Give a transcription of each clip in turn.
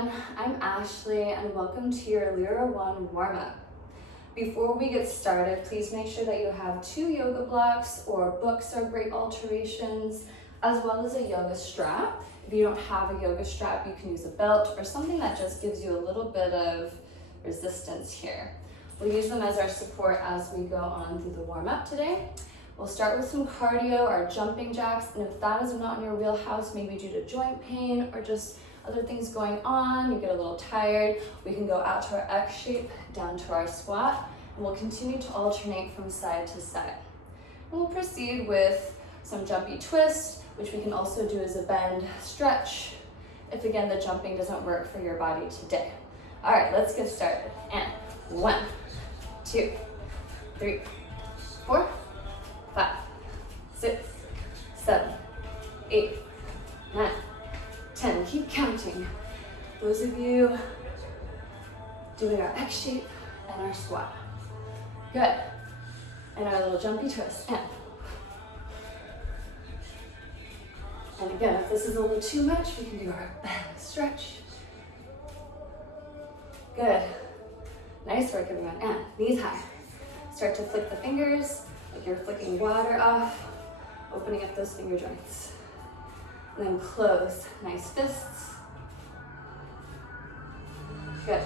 everyone, I'm Ashley and welcome to your Lyra 1 warm-up. Before we get started, please make sure that you have 2 yoga blocks or books are great alterations, as well as a yoga strap. If you don't have a yoga strap, you can use a belt or something that just gives you a little bit of resistance here. We'll use them as our support as we go on through the warm-up today. We'll start with some cardio, our jumping jacks, and if that is not in your wheelhouse, maybe due to joint pain or just other things going on, you get a little tired, we can go out to our X shape, down to our squat, and we'll continue to alternate from side to side. And we'll proceed with some jumpy twists, which we can also do as a bend stretch, if again the jumping doesn't work for your body today. All right, let's get started. And 1, 2, 3, 4, 5, 6, 7, 8, 9, 10. Keep counting. Those of you doing our X shape and our squat. Good. And our little jumpy twist. And again, if this is a little too much, we can do our bend stretch. Good. Nice work, everyone. And knees high. Start to flick the fingers like you're flicking water off, opening up those finger joints. And then close, nice fists. Good.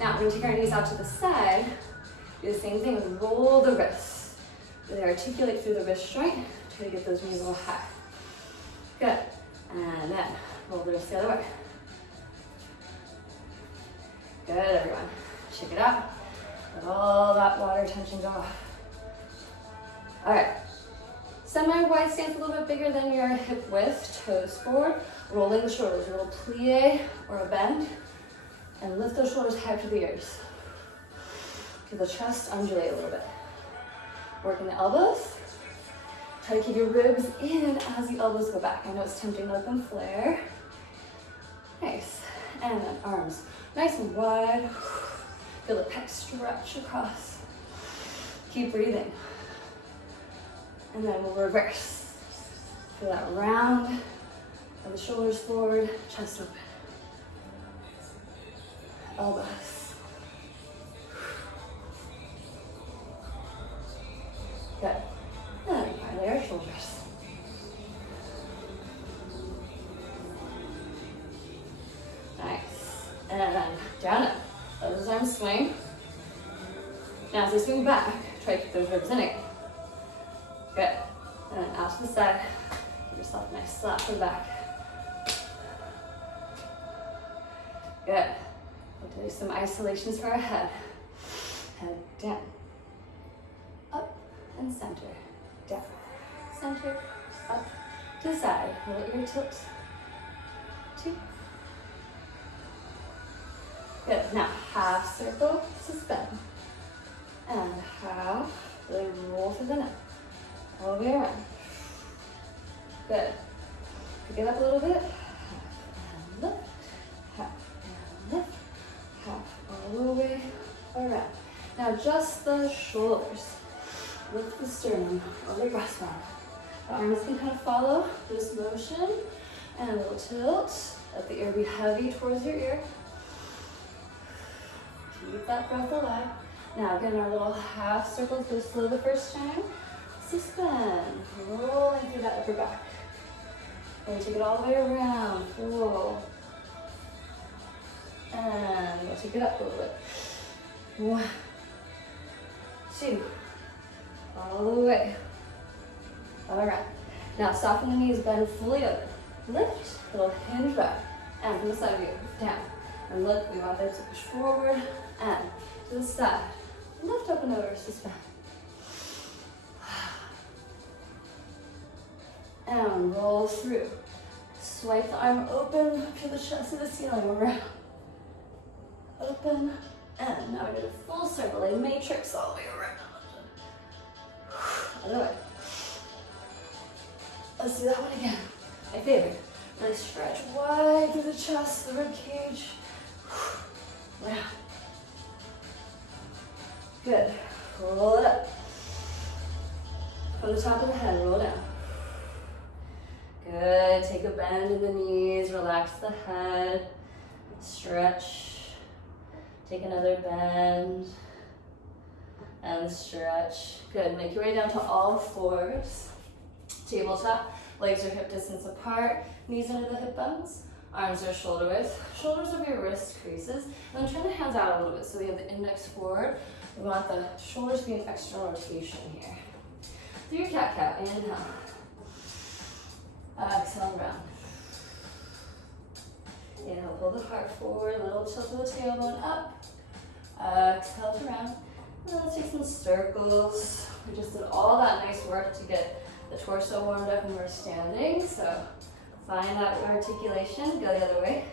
Now we're going to take our knees out to the side. Do the same thing, roll the wrists. Really articulate through the wrist joint. Try to get those knees a little high. Good. And then roll the wrists the other way. Good, everyone. Shake it out. Let all that water tension go off. All right. Semi-wide stance, a little bit bigger than your hip width, toes forward, rolling the shoulders, a little plie or a bend, and lift those shoulders high to the ears. Feel the chest undulate a little bit. Working the elbows. Try to keep your ribs in as the elbows go back. I know it's tempting to let them flare. Nice. And then arms nice and wide. Feel the pec stretch across. Keep breathing. And then we'll reverse. Feel that round of the shoulders forward, chest open. Elbows. Good. And then finally our shoulders. Nice. And then down up. Let those arms swing. Now as they swing back, try to keep those ribs in again. Good. And then out to the side. Give yourself a nice slap for the back. Good. We'll do some isolations for our head. Head down. Up and center. Down. Center. Up. To the side. Little ear tilt. 2. Good. Now half circle, suspend. And half, really roll through the neck. All the way around. Good. Pick it up a little bit. Half and lift. Half and lift. Half all the way around. Now just the shoulders. Lift the sternum or the breastbone. The arms can kind of follow this motion. And a little tilt. Let the ear be heavy towards your ear. Keep that breath alive. Now again, our little half circles, go slow the first time. Suspend, rolling through that upper back. And take it all the way around, roll. And we'll take it up a little bit. 1, 2, all the way around. Now soften the knees, bend fully over. Lift, little hinge back. And from the side view, down. And look, we want them to push forward and to the side. Lift up and over, suspend. And roll through. Swipe the arm open up to the chest of the ceiling, around. Open, and now we do a full circle, a matrix all the way around. Other way. Let's do that one again. My favorite. Really stretch wide through the chest, the rib cage. Round. Good. Roll it up. From the top of the head, roll down. Good. Take a bend in the knees, relax the head. Stretch. Take another bend. And stretch. Good. Make your way down to all fours. Tabletop. Legs are hip distance apart. Knees under the hip bones. Arms are shoulder width. Shoulders over your wrist creases. And then turn the hands out a little bit. So we have the index forward. We want the shoulders to be an external rotation here. Do your cat-cow. Inhale. Exhale, round. Inhale, pull the heart forward. Little tilt of the tailbone up. Exhale to round. And let's take some circles. We just did all that nice work to get the torso warmed up when we're standing. So find that articulation. Go the other way.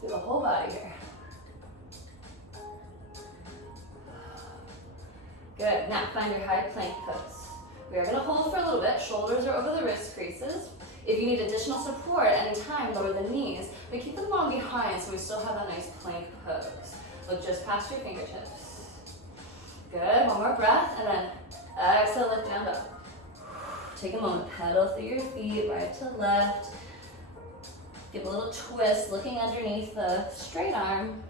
Do the whole body here. Good. Now find your high plank pose. We are going to hold for a little bit. Shoulders are over the wrist creases. If you need additional support at any time, lower the knees, but keep them long behind so we still have that nice plank pose. Look just past your fingertips. Good. One more breath, and then exhale, lift down dog. Take a moment, pedal through your feet, right to left. Give a little twist, looking underneath the straight arm,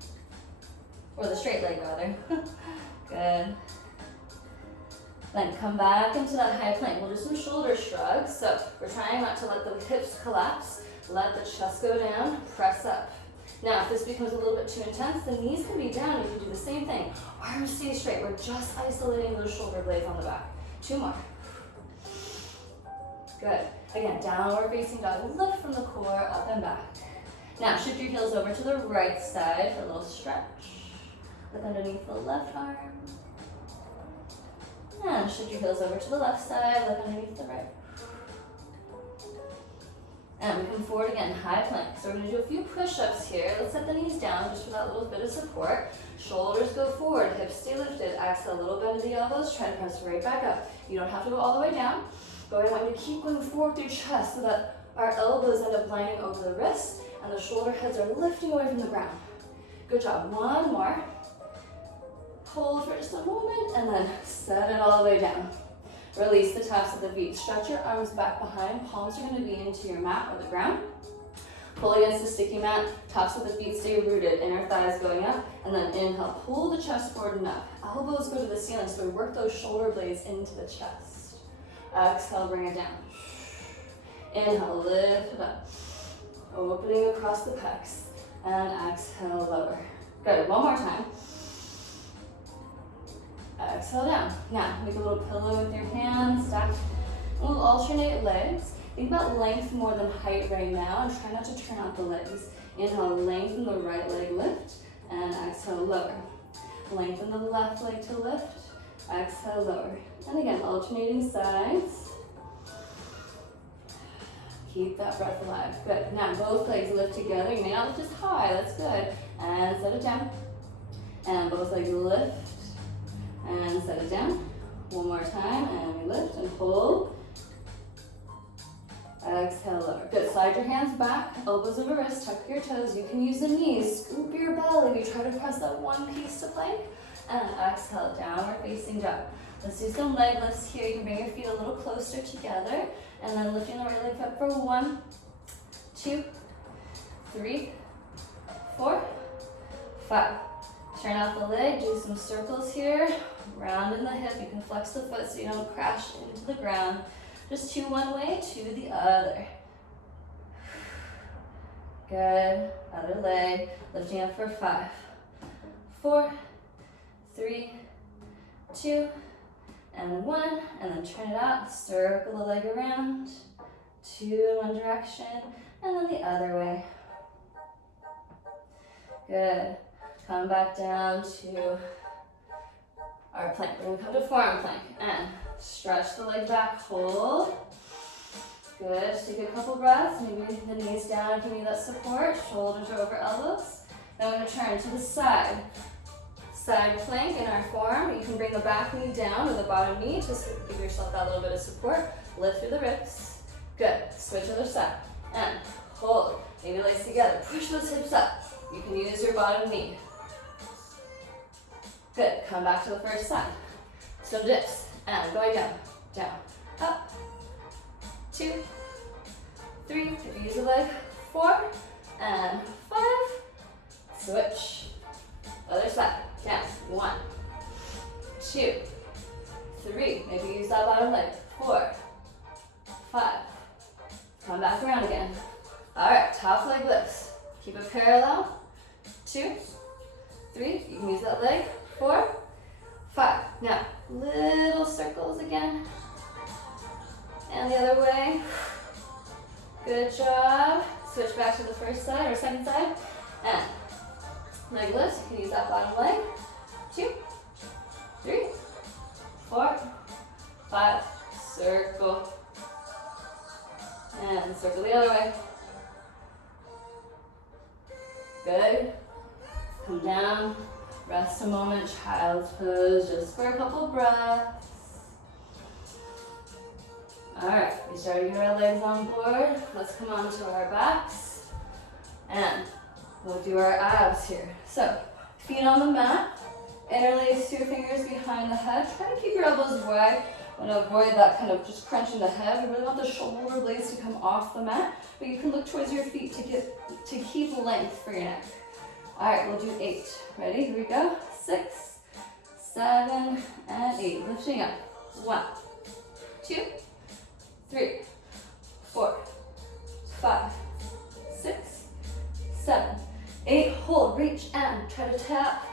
or the straight leg rather. Good. Then come back into that high plank. We'll do some shoulder shrugs. So we're trying not to let the hips collapse. Let the chest go down, press up. Now, if this becomes a little bit too intense, the knees can be down. You can do the same thing. Arms stay straight. We're just isolating those shoulder blades on the back. 2 more. Good. Again, downward facing dog. Lift from the core, up and back. Now, shift your heels over to the right side for a little stretch. Look underneath the left arm. And shift your heels over to the left side, look underneath the right. And we come forward again, high plank. So we're going to do a few push-ups here. Let's set the knees down just for that little bit of support. Shoulders go forward, hips stay lifted. Exhale, a little bend of the elbows, try to press right back up. You don't have to go all the way down, but I want you to keep going forward through chest so that our elbows end up lining over the wrists and the shoulder heads are lifting away from the ground. Good job. One more. Hold for just a moment and then set it all the way down. Release the tops of the feet. Stretch your arms back behind. Palms are going to be into your mat or the ground. Pull against the sticky mat. Tops of the feet stay rooted. Inner thighs going up. And then inhale. Pull the chest forward and up. Elbows go to the ceiling so we work those shoulder blades into the chest. Exhale, bring it down. Inhale, lift it up. Opening across the pecs. And exhale, lower. Good. One more time. Exhale down. Now, make a little pillow with your hands, stack. And we'll alternate legs. Think about length more than height right now, and try not to turn out the legs. Inhale, lengthen the right leg, lift, and exhale, lower. Lengthen the left leg to lift, exhale, lower. And again, alternating sides. Keep that breath alive. Good. Now, both legs lift together. You may not lift as high, that's good. And set it down. And both legs lift. And set it down. One more time, and we lift and hold. Exhale, lower. Good. Slide your hands back, elbows over wrists, tuck your toes. You can use the knees, scoop your belly. We try to press that one piece to plank. And exhale, downward facing dog. Let's do some leg lifts here. You can bring your feet a little closer together. And then lifting the right leg up for 1, 2, 3, 4, 5. Turn out the leg, do some circles here. Round in the hip, you can flex the foot so you don't crash into the ground. Just 2 one way, 2 the other. Good, other leg, lifting up for 5, 4, 3, 2, and 1. And then turn it out, circle the leg around. 2 in one direction, and then the other way. Good. Come back down to our plank. We're gonna come to forearm plank and stretch the leg back, hold. Good, just take a couple breaths, maybe the knees down if you need that support. Shoulders are over elbows. Then we're gonna turn to the side. Side plank in our forearm. You can bring the back knee down or the bottom knee to give yourself that little bit of support. Lift through the ribs. Good, switch other side. And hold, maybe legs together. Push those hips up. You can use your bottom knee. Good, come back to the first side. Some dips, and going down, down, up, 2, 3, if you use the leg, 4, and 5, switch. Other side. Now, 1, 2, 3. Maybe use that bottom leg. 4, 5. Come back around again. All right, top leg lifts. Keep it parallel. 2, 3. You can use that leg. 4, 5. Now, little circles again. And the other way. Good job. Switch back to the first side or second side. And leg lifts. You can use that bottom leg. 2, 3, 4, 5. Circle. And circle the other way. Good. Come down. Rest a moment. Child's pose just for a couple breaths. All right, we started getting our legs on board. Let's come onto our backs. And we'll do our abs here. So, feet on the mat. Interlace your fingers behind the head. Try to keep your elbows wide. Want to avoid that kind of just crunching the head. We really want the shoulder blades to come off the mat, but you can look towards your feet to keep length for your neck. All right, we'll do 8. Ready? Here we go. 6, 7, and 8. Lifting up. 1, 2, 3, 4, 5, 6, 7, 8. Hold, reach, and try to tap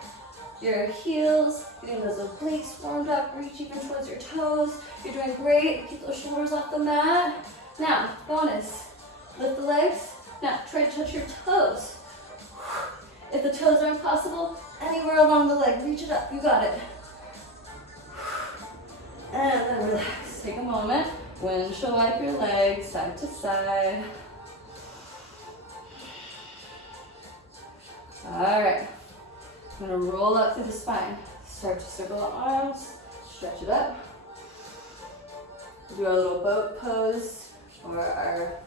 your heels, getting those obliques warmed up, reach even towards your toes. You're doing great. Keep those shoulders off the mat. Now, bonus, lift the legs. Now, try to touch your toes. If the toes aren't possible, anywhere along the leg, reach it up. You got it. And then relax. Take a moment. Windshield wipe your legs side to side. All right. I'm gonna roll up through the spine. Start to circle the arms, stretch it up. Do our little boat pose or our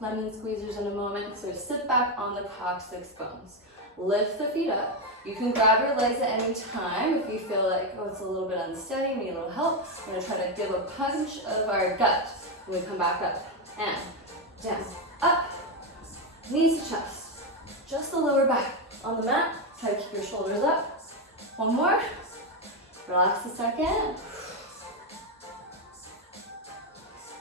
lemon squeezers in a moment. So sit back on the coccyx bones. Lift the feet up. You can grab your legs at any time if you feel like, oh, it's a little bit unsteady, need a little help. We're gonna try to give a punch of our gut when we come back up. And down, up, knees to chest. Just the lower back on the mat. Try to keep your shoulders up. One more. Relax a second.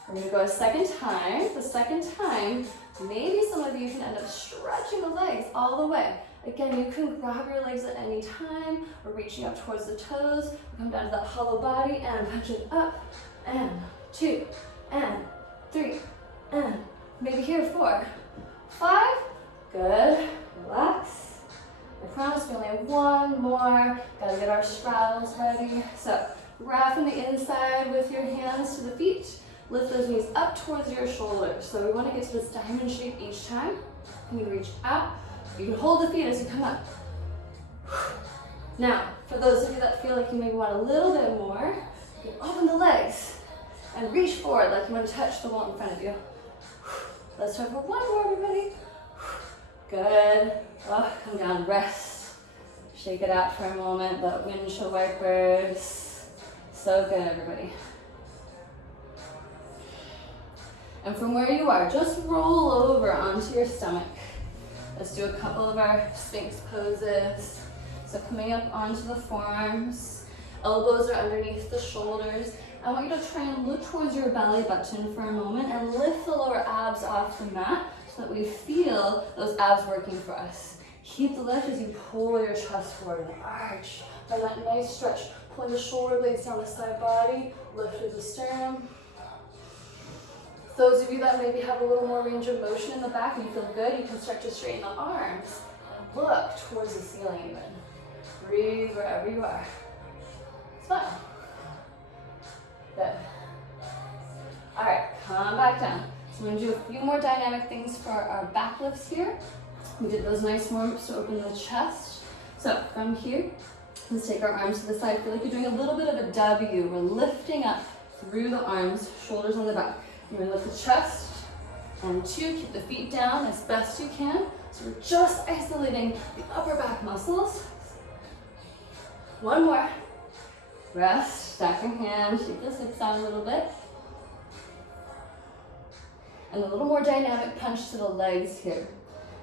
We're gonna go a second time. The second time, maybe some of you can end up stretching the legs all the way. Again, you can grab your legs at any time or reaching up towards the toes. Come down to that hollow body and punch it up. And 2, and 3, and maybe here 4, 5. Good. Relax. I promise we only have one more. Gotta get our straddles ready. So grab from the inside with your hands to the feet. Lift those knees up towards your shoulders. So we want to get to this diamond shape each time. You can reach out. You can hold the feet as you come up. Now, for those of you that feel like you maybe want a little bit more, you can open the legs and reach forward like you want to touch the wall in front of you. Let's try for one more, everybody. Good. Oh, come down, rest. Shake it out for a moment, the windshield wipers. So good, everybody. And from where you are, just roll over onto your stomach. Let's do a couple of our Sphinx poses. So coming up onto the forearms, elbows are underneath the shoulders. I want you to try and look towards your belly button for a moment and lift the lower abs off the mat so that we feel those abs working for us. Keep the lift as you pull your chest forward and arch. Find that nice stretch. Pulling the shoulder blades down the side body, lift through the sternum. Those of you that maybe have a little more range of motion in the back and you feel good, you can start to straighten the arms and look towards the ceiling even. Breathe wherever you are. Smile. Good. All right, come back down. So we're gonna do a few more dynamic things for our back lifts here. We did those nice warm-ups to open the chest. So from here, let's take our arms to the side. Feel like you're doing a little bit of a W. We're lifting up through the arms, shoulders on the back. You're gonna lift the chest, and 2, keep the feet down as best you can. So we're just isolating the upper back muscles. One more. Rest, stack your hands, shake the hips out a little bit. And a little more dynamic punch to the legs here.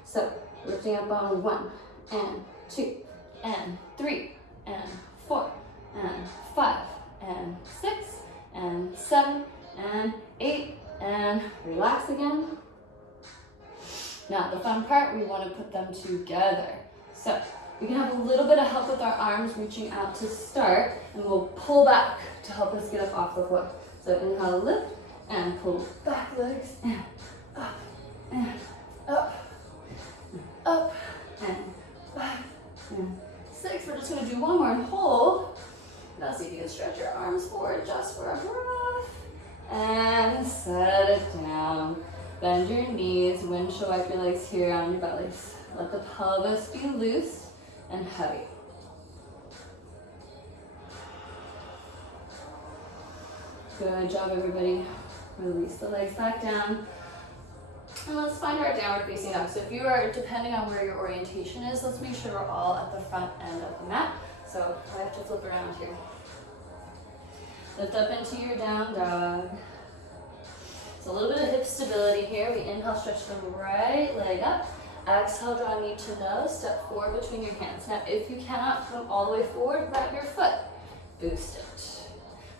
So lifting up on 1 and 2, and 3, and 4, and 5, and 6, and 7, and 8, and relax again. Now the fun part, we want to put them together. So we can have a little bit of help with our arms reaching out to start, and we'll pull back to help us get up off the floor. So inhale, lift, and pull back legs, and up, and up, up, and 5, and 6. We're just going to do one more and hold. Now see if you can stretch your arms forward just for a breath. And set it down. Bend your knees, windshield wipe your legs here on your bellies. Let the pelvis be loose and heavy. Good job, everybody. Release the legs back down. And let's find our downward facing dog. So if you are, depending on where your orientation is, let's make sure we're all at the front end of the mat. So I have to flip around here. Lift up into your down dog. So a little bit of hip stability here. We inhale, stretch the right leg up. Exhale, draw knee to nose. Step forward between your hands. Now, if you cannot come all the way forward, grab your foot. Boost it.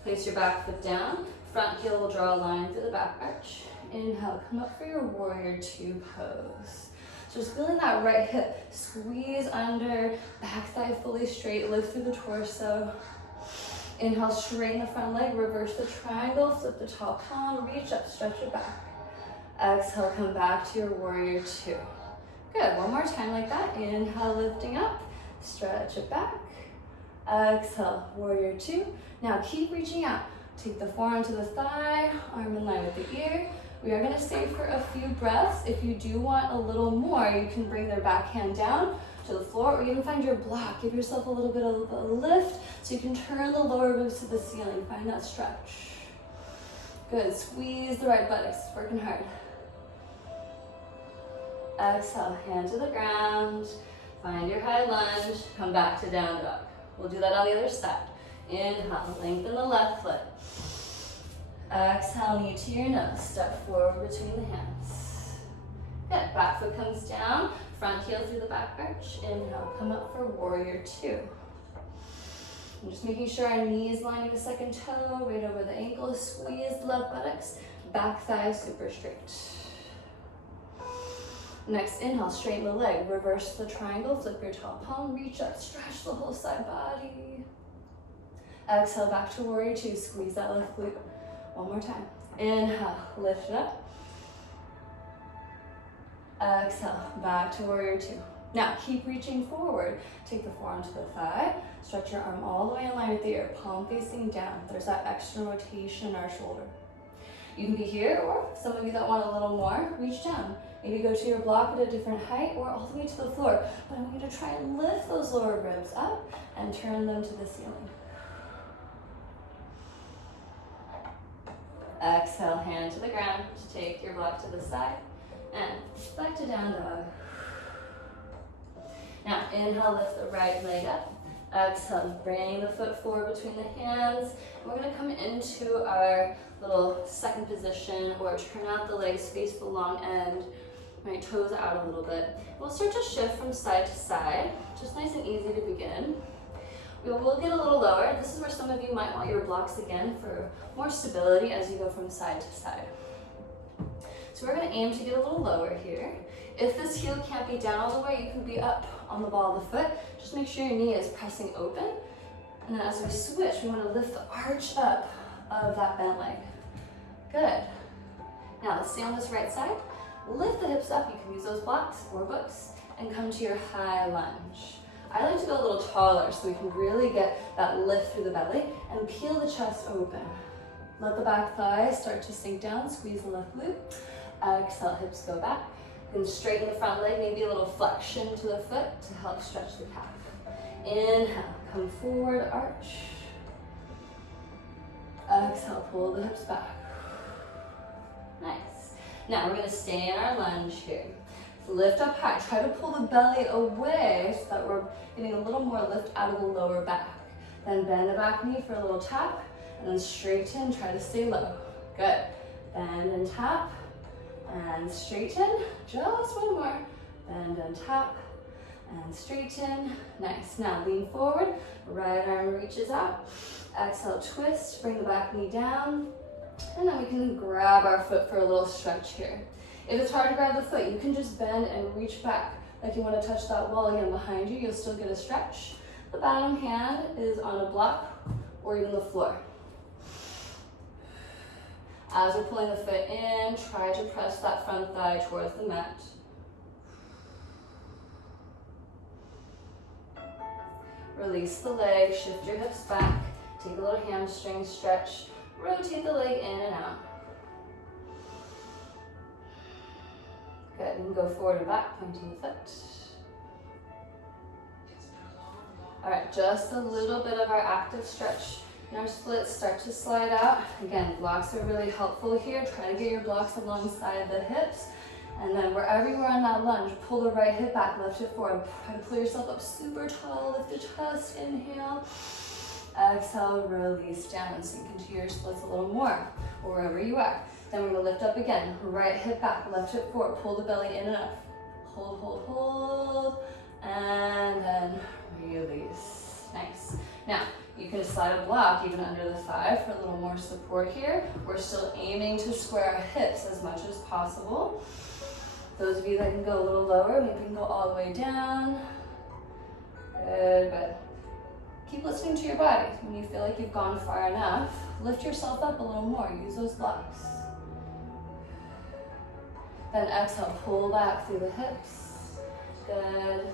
Place your back foot down. Front heel will draw a line through the back arch. Inhale, come up for your warrior 2 pose. So just feeling that right hip. Squeeze under, back thigh fully straight. Lift through the torso. Inhale, straighten the front leg, reverse the triangle, flip the top palm, reach up, stretch it back. Exhale, come back to your warrior 2. Good, one more time like that. Inhale, lifting up, stretch it back. Exhale, warrior 2. Now keep reaching out. Take the forearm to the thigh, arm in line with the ear. We are gonna stay for a few breaths. If you do want a little more, you can bring their back hand down to the floor, or even find your block. Give yourself a little bit of a lift so you can turn the lower ribs to the ceiling. Find that stretch. Good, squeeze the right buttocks, working hard. Exhale, hand to the ground. Find your high lunge, come back to down dog. We'll do that on the other side. Inhale, lengthen the left foot. Exhale, knee to your nose, step forward between the hands. Good, back foot comes down. Front heel through the back arch. Inhale, come up for warrior 2. I'm just making sure our knee is lining the second toe, right over the ankle. Squeeze the left buttocks, back thigh super straight. Next, inhale, straighten the leg. Reverse the triangle, flip your top palm, reach up, stretch the whole side body. Exhale, back to warrior 2. Squeeze that left glute. One more time. Inhale, lift it up. Exhale, back to warrior 2. Now, keep reaching forward. Take the forearm to the thigh. Stretch your arm all the way in line with the ear, palm facing down. There's that extra rotation in our shoulder. You can be here, or some of you that want a little more, reach down. Maybe go to your block at a different height, or all the way to the floor. But I want you to try and lift those lower ribs up and turn them to the ceiling. Exhale, hand to the ground to take your block to the side. And back to down dog. Now, inhale, lift the right leg up. Exhale, bring the foot forward between the hands. And we're gonna come into our little second position, or turn out the legs, face the long end, right, toes out a little bit. We'll start to shift from side to side, just nice and easy to begin. We will get a little lower. This is where some of you might want your blocks again for more stability as you go from side to side. So we're gonna aim to get a little lower here. If this heel can't be down all the way, you can be up on the ball of the foot. Just make sure your knee is pressing open. And then as we switch, we wanna lift the arch up of that bent leg. Good. Now let's stay on this right side. Lift the hips up. You can use those blocks or books and come to your high lunge. I like to go a little taller so we can really get that lift through the belly and peel the chest open. Let the back thighs start to sink down, squeeze the left glute. Exhale, hips go back. Then straighten the front leg, maybe a little flexion to the foot to help stretch the calf. Inhale, come forward, arch. Exhale, pull the hips back. Nice. Now we're gonna stay in our lunge here. So lift up high, try to pull the belly away so that we're getting a little more lift out of the lower back. Then bend the back knee for a little tap, and then straighten, try to stay low. Good. Bend and tap, and straighten. Just one more. Bend and tap, and straighten. Nice. Now lean forward, right arm reaches out. Exhale, twist, bring the back knee down. And then we can grab our foot for a little stretch here. If it's hard to grab the foot, you can just bend and reach back like you want to touch that wall again behind you. You'll still get a stretch. The bottom hand is on a block or even the floor. As we're pulling the foot in, try to press that front thigh towards the mat. Release the leg, shift your hips back, take a little hamstring stretch, rotate the leg in and out. Good, and go forward and back, pointing the foot. All right, just a little bit of our active stretch in our splits. Start to slide out. Again, blocks are really helpful here. Try to get your blocks alongside the hips. And then wherever you are on that lunge, pull the right hip back, lift it forward. Try to pull yourself up super tall, lift the chest, inhale. Exhale, release down, sink into your splits a little more, or wherever you are. Then we're gonna lift up again. Right hip back, left hip forward, pull the belly in and up. Hold, hold, hold, and then release. Nice. Now, you can slide a block even under the thigh for a little more support here. We're still aiming to square our hips as much as possible. Those of you that can go a little lower, maybe you can go all the way down. Good, but keep listening to your body. When you feel like you've gone far enough, lift yourself up a little more. Use those blocks. Then exhale, pull back through the hips. Good.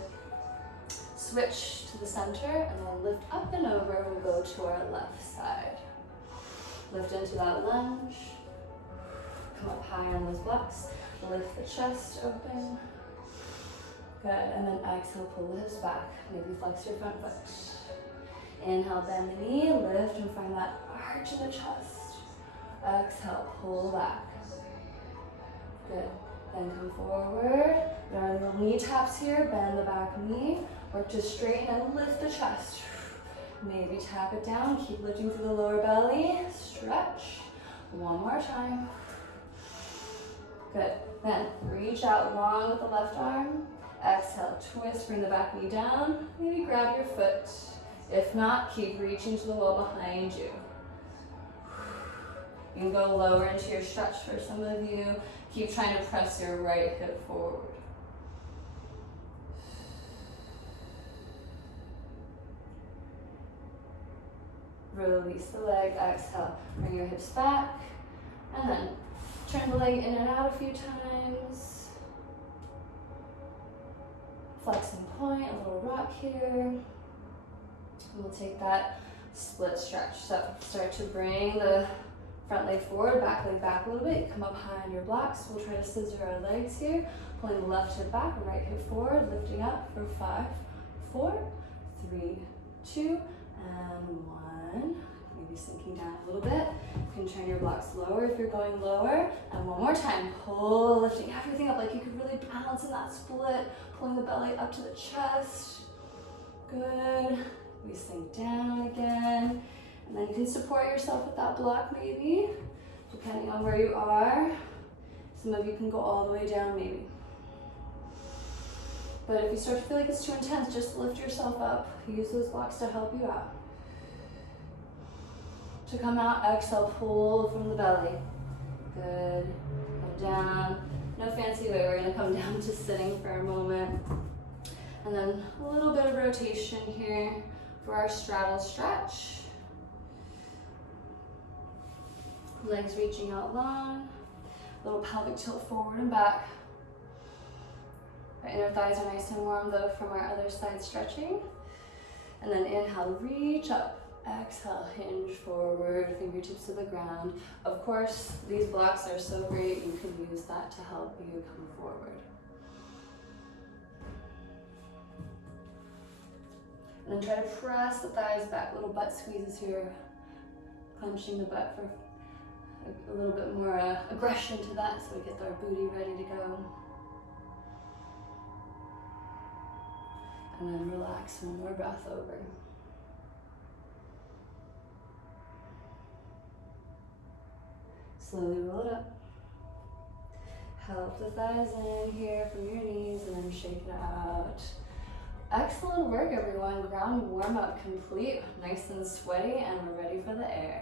Switch to the center and then lift up and over. We'll go to our left side. Lift into that lunge. Come up high on those blocks. Lift the chest open. Good, and then exhale, pull the hips back. Maybe flex your front foot. Inhale, bend the knee, lift and find that arch in the chest. Exhale, pull back. Good, then come forward. There are little knee taps here, bend the back knee. Work to straighten and lift the chest. Maybe tap it down, keep lifting through the lower belly. Stretch, one more time. Good, then reach out long with the left arm. Exhale, twist, bring the back knee down. Maybe grab your foot. If not, keep reaching to the wall behind you. You can go lower into your stretch for some of you. Keep trying to press your right hip forward. Release the leg, exhale. Bring your hips back. And then turn the leg in and out a few times. Flexing point, a little rock here. We'll take that split stretch. So start to bring the front leg forward, back leg back a little bit. Come up high on your blocks. We'll try to scissor our legs here. Pulling the left hip back, right hip forward, lifting up for 5, 4, 3, 2, and 1. Maybe sinking down a little bit. You can turn your blocks lower if you're going lower. And one more time, pull, lifting everything up like you could really balance in that split. Pulling the belly up to the chest. Good. We sink down again. And then you can support yourself with that block maybe, depending on where you are. Some of you can go all the way down maybe. But if you start to feel like it's too intense, just lift yourself up. Use those blocks to help you out. To come out, exhale, pull from the belly. Good. Come down. No fancy way, we're gonna come down to sitting for a moment. And then a little bit of rotation here for our straddle stretch. Legs reaching out long. Little pelvic tilt forward and back. Our inner thighs are nice and warm though from our other side stretching. And then inhale, reach up. Exhale, hinge forward, fingertips to the ground. Of course, these blocks are so great, you can use that to help you come forward. And then try to press the thighs back, little butt squeezes here, clenching the butt for a little bit more aggression to that so we get our booty ready to go. And then relax, one more breath over. Slowly roll it up. Help the thighs in here from your knees and then shake it out. Excellent work, everyone. Ground warm-up complete, nice and sweaty, and we're ready for the air.